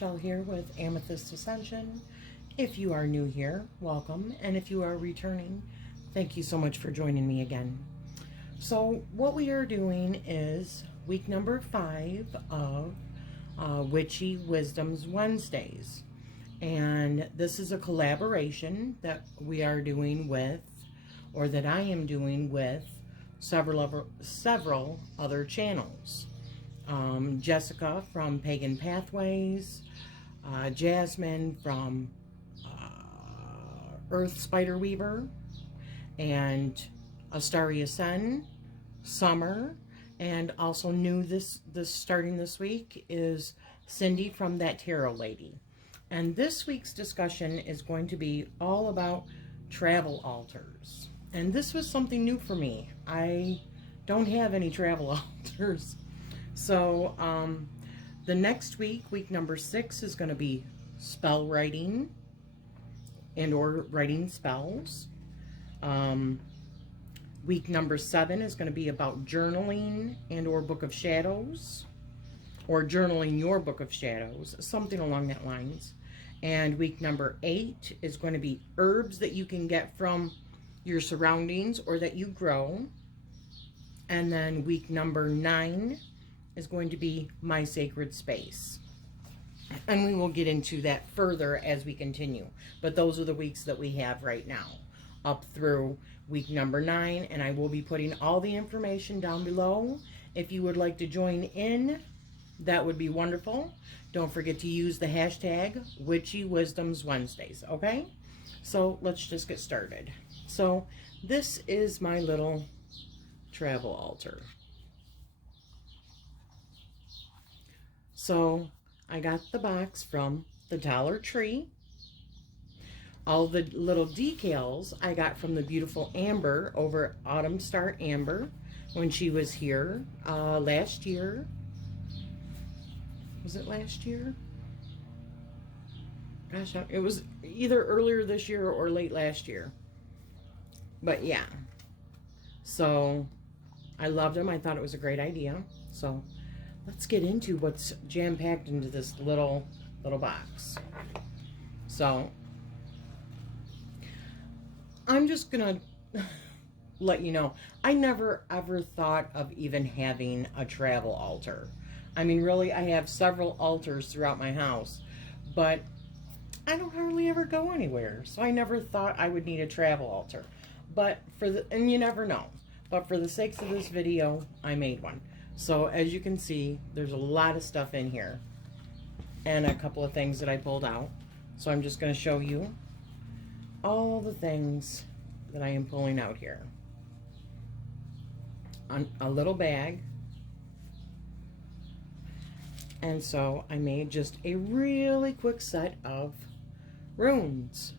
Rachele here with Amethyst Ascension. If you are new here, welcome. And if you are returning, thank you so much for joining me again. So what we are doing is week number 5 of Witchy Wisdom's Wednesdays. And this is a collaboration that we are doing with, or that I am doing with, several other channels. Jessica from Pagan Pathways, Jasmine from Earth Spiderweaver, and AstariaSen, Summer, and also new this starting this week is Cindy from ThatTarotLady. And this week's discussion is going to be all about travel altars. And this was something new for me. I don't have any travel altars. So the next week, week number 6, is going to be spell writing and or writing spells. Week number 7 is going to be about journaling and or Book of Shadows, or journaling your Book of Shadows, something along that lines. And week number 8 is going to be herbs that you can get from your surroundings or that you grow. And then week number 9 is going to be my sacred space. And we will get into that further as we continue. But those are the weeks that we have right now, up through week number 9. And I will be putting all the information down below. If you would like to join in, that would be wonderful. Don't forget to use the hashtag Witchy Wisdom's Wednesdays, okay? So let's just get started. So this is my little travel altar. So I got the box from the Dollar Tree. All the little decals I got from the beautiful Amber over at Autumn Star Amber when she was here last year. Was it last year? Gosh, it was either earlier this year or late last year. But yeah. So I loved them. I thought it was a great idea. So let's get into what's jam-packed into this little box. So I'm just gonna let you know, I never ever thought of even having a travel altar. I mean, really, I have several altars throughout my house, but I don't hardly ever go anywhere, so I never thought I would need a travel altar. But and you never know, but for the sakes of this video, I made one. So as you can see, there's a lot of stuff in here and a couple of things that I pulled out. So I'm just going to show you all the things that I am pulling out here. On a little bag. And so I made just a really quick set of runes.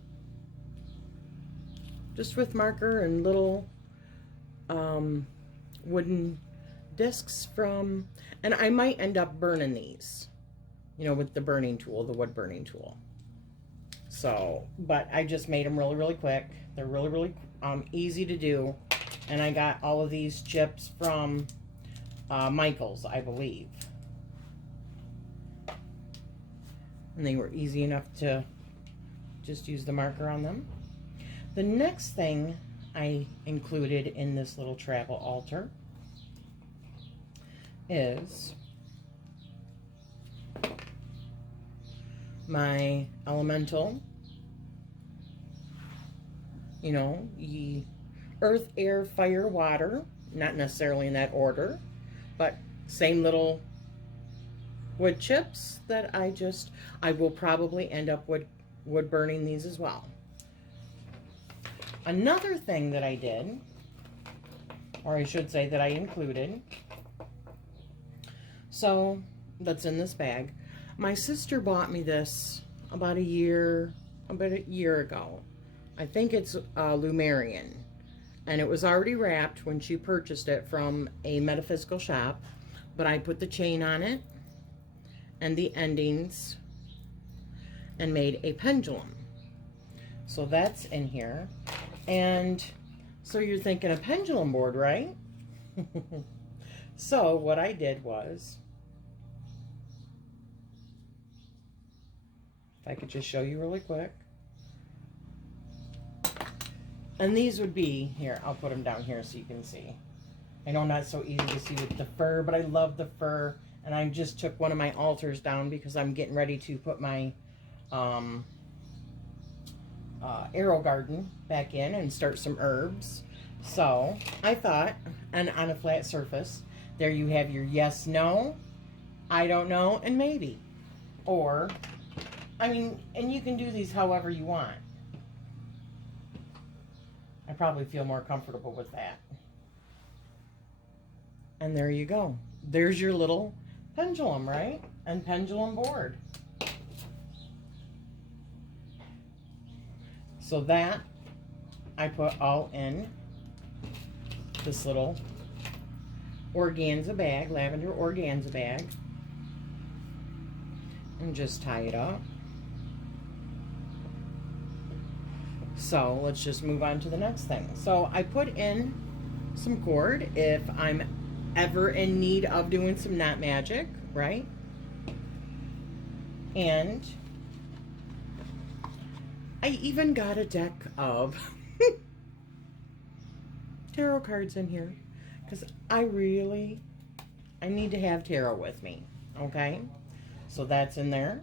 Just with marker and little wooden discs from, and I might end up burning these, you know, with the burning tool, the wood burning tool. So, but I just made them really, really quick. They're really, really easy to do. And I got all of these chips from Michael's, I believe. And they were easy enough to just use the marker on them. The next thing I included in this little travel altar is my elemental, you know, earth, air, fire, water, not necessarily in that order, but same little wood chips that I will probably end up wood burning these as well. Another thing that I did, or I should say that I included, so that's in this bag. My sister bought me this about a year ago. I think it's Lumerian, and it was already wrapped when she purchased it from a metaphysical shop, but I put the chain on it and the endings and made a pendulum. So that's in here. And so you're thinking a pendulum board, right? So what I did was If I could just show you really quick. And these would be, here, I'll put them down here so you can see. I know not so easy to see with the fur, but I love the fur. And I just took one of my altars down because I'm getting ready to put my arrow garden back in and start some herbs. So I thought, and on a flat surface, there you have your yes, no, I don't know, and maybe. Or, I mean, and you can do these however you want. I probably feel more comfortable with that. And there you go. There's your little pendulum, right? And pendulum board. So that I put all in this little organza bag, lavender organza bag. And just tie it up. So let's just move on to the next thing. So I put in some cord if I'm ever in need of doing some knot magic, right? And I even got a deck of tarot cards in here because I need to have tarot with me, okay? So that's in there.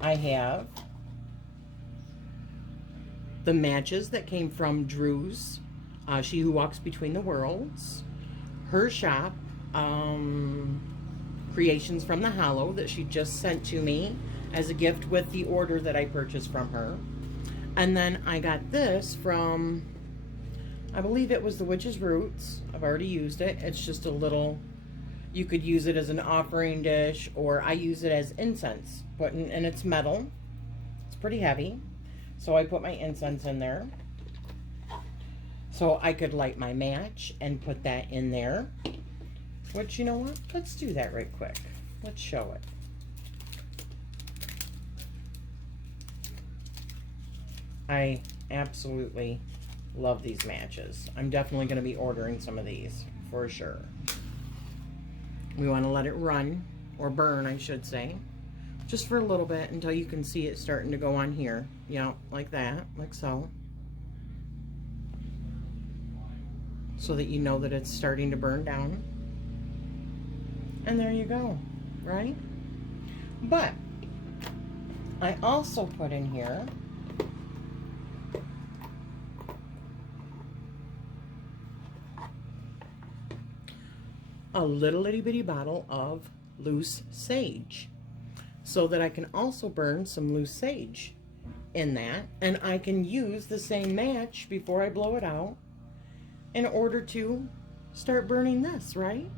I have the matches that came from Drew's, She Who Walks Between the Worlds, her shop, Creations from the Hollow that she just sent to me as a gift with the order that I purchased from her. And then I got this from, I believe it was the Witch's Roots. I've already used it. It's just a little, you could use it as an offering dish, or I use it as incense, and it's metal. It's pretty heavy. So I put my incense in there. So I could light my match and put that in there. Which, you know what? Let's do that right quick. Let's show it. I absolutely love these matches. I'm definitely going to be ordering some of these for sure. We want to let it run, or burn, I should say, just for a little bit until you can see it starting to go on here. You know, like that, like so. So that you know that it's starting to burn down. And there you go, right? But I also put in here a little itty bitty bottle of loose sage, so that I can also burn some loose sage in that, and I can use the same match before I blow it out in order to start burning this, right?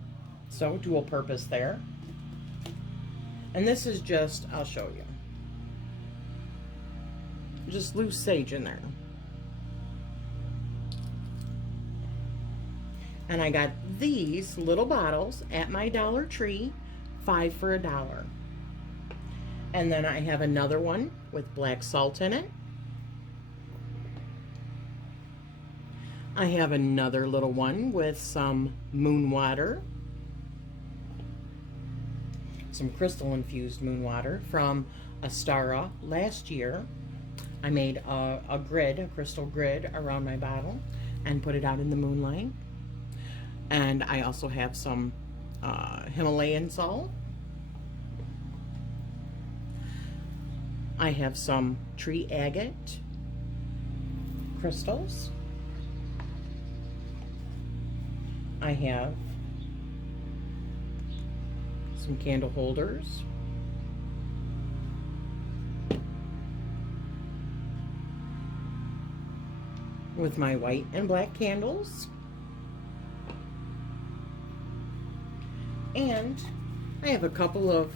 So dual purpose there. And this is just, I'll show you, just loose sage in there. And I got these little bottles at my Dollar Tree, 5 for $1. And then I have another one with black salt in it. I have another little one with some moon water, some crystal infused moon water from Astaria last year. I made a grid, a crystal grid around my bottle and put it out in the moonlight. And I also have some Himalayan salt. I have some tree agate crystals. I have some candle holders. With my white and black candles. And I have a couple of,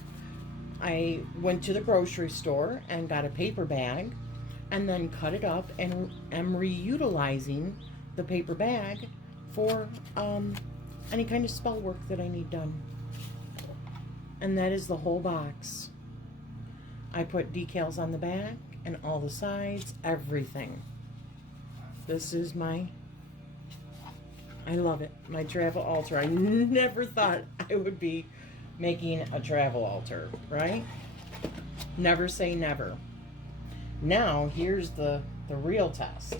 I went to the grocery store and got a paper bag and then cut it up and am reutilizing the paper bag for any kind of spell work that I need done. And that is the whole box. I put decals on the back and all the sides, everything. This is my, I love it, my travel altar. I never thought I would be making a travel altar, right? Never say never. Now, here's the real test.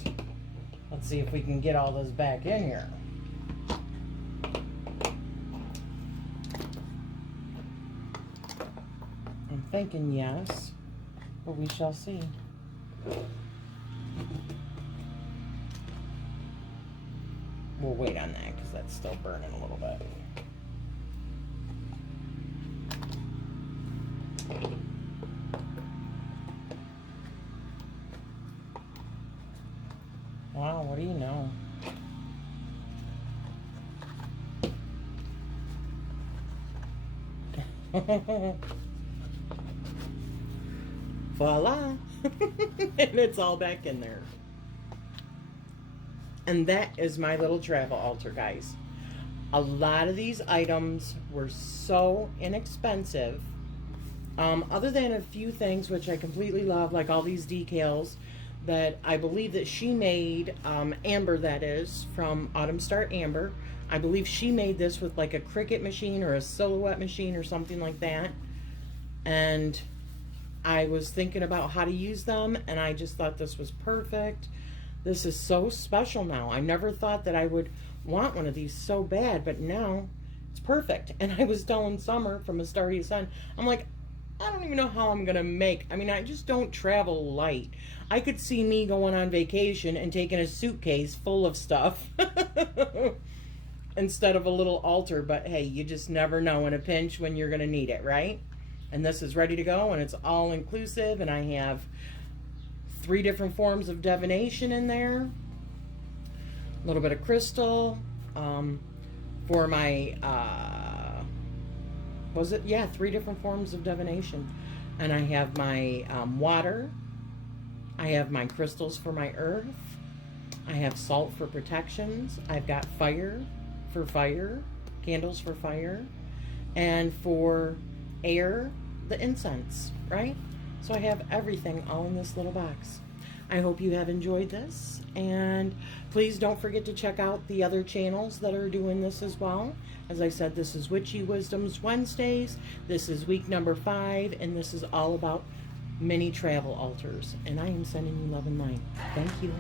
Let's see if we can get all this back in here. I'm thinking yes, but we shall see. We'll wait on that because that's still burning a little bit. Wow, what do you know? Voila! And it's all back in there. And that is my little travel altar, guys. A lot of these items were so inexpensive. Other than a few things which I completely love, like all these decals that I believe that she made, Amber that is, from Autumn Star Amber. I believe she made this with like a Cricut machine or a Silhouette machine or something like that. And I was thinking about how to use them, and I just thought this was perfect. This is so special now. I never thought that I would want one of these so bad, but now it's perfect. And I was telling Summer from AstariaSen, I'm like, I don't even know how I'm gonna make. I mean, I just don't travel light. I could see me going on vacation and taking a suitcase full of stuff instead of a little altar, but hey, you just never know in a pinch when you're gonna need it, right? And this is ready to go, and it's all inclusive, and I have 3 different forms of divination in there, a little bit of crystal, for my, was it? Yeah, 3 different forms of divination. And I have my water, I have my crystals for my earth, I have salt for protections, I've got fire for fire, candles for fire, and for air, the incense, right? So I have everything all in this little box. I hope you have enjoyed this, and please don't forget to check out the other channels that are doing this as well. As I said, this is Witchy Wisdoms Wednesdays, this is week number 5, and this is all about mini travel altars. And I am sending you love and light. Thank you.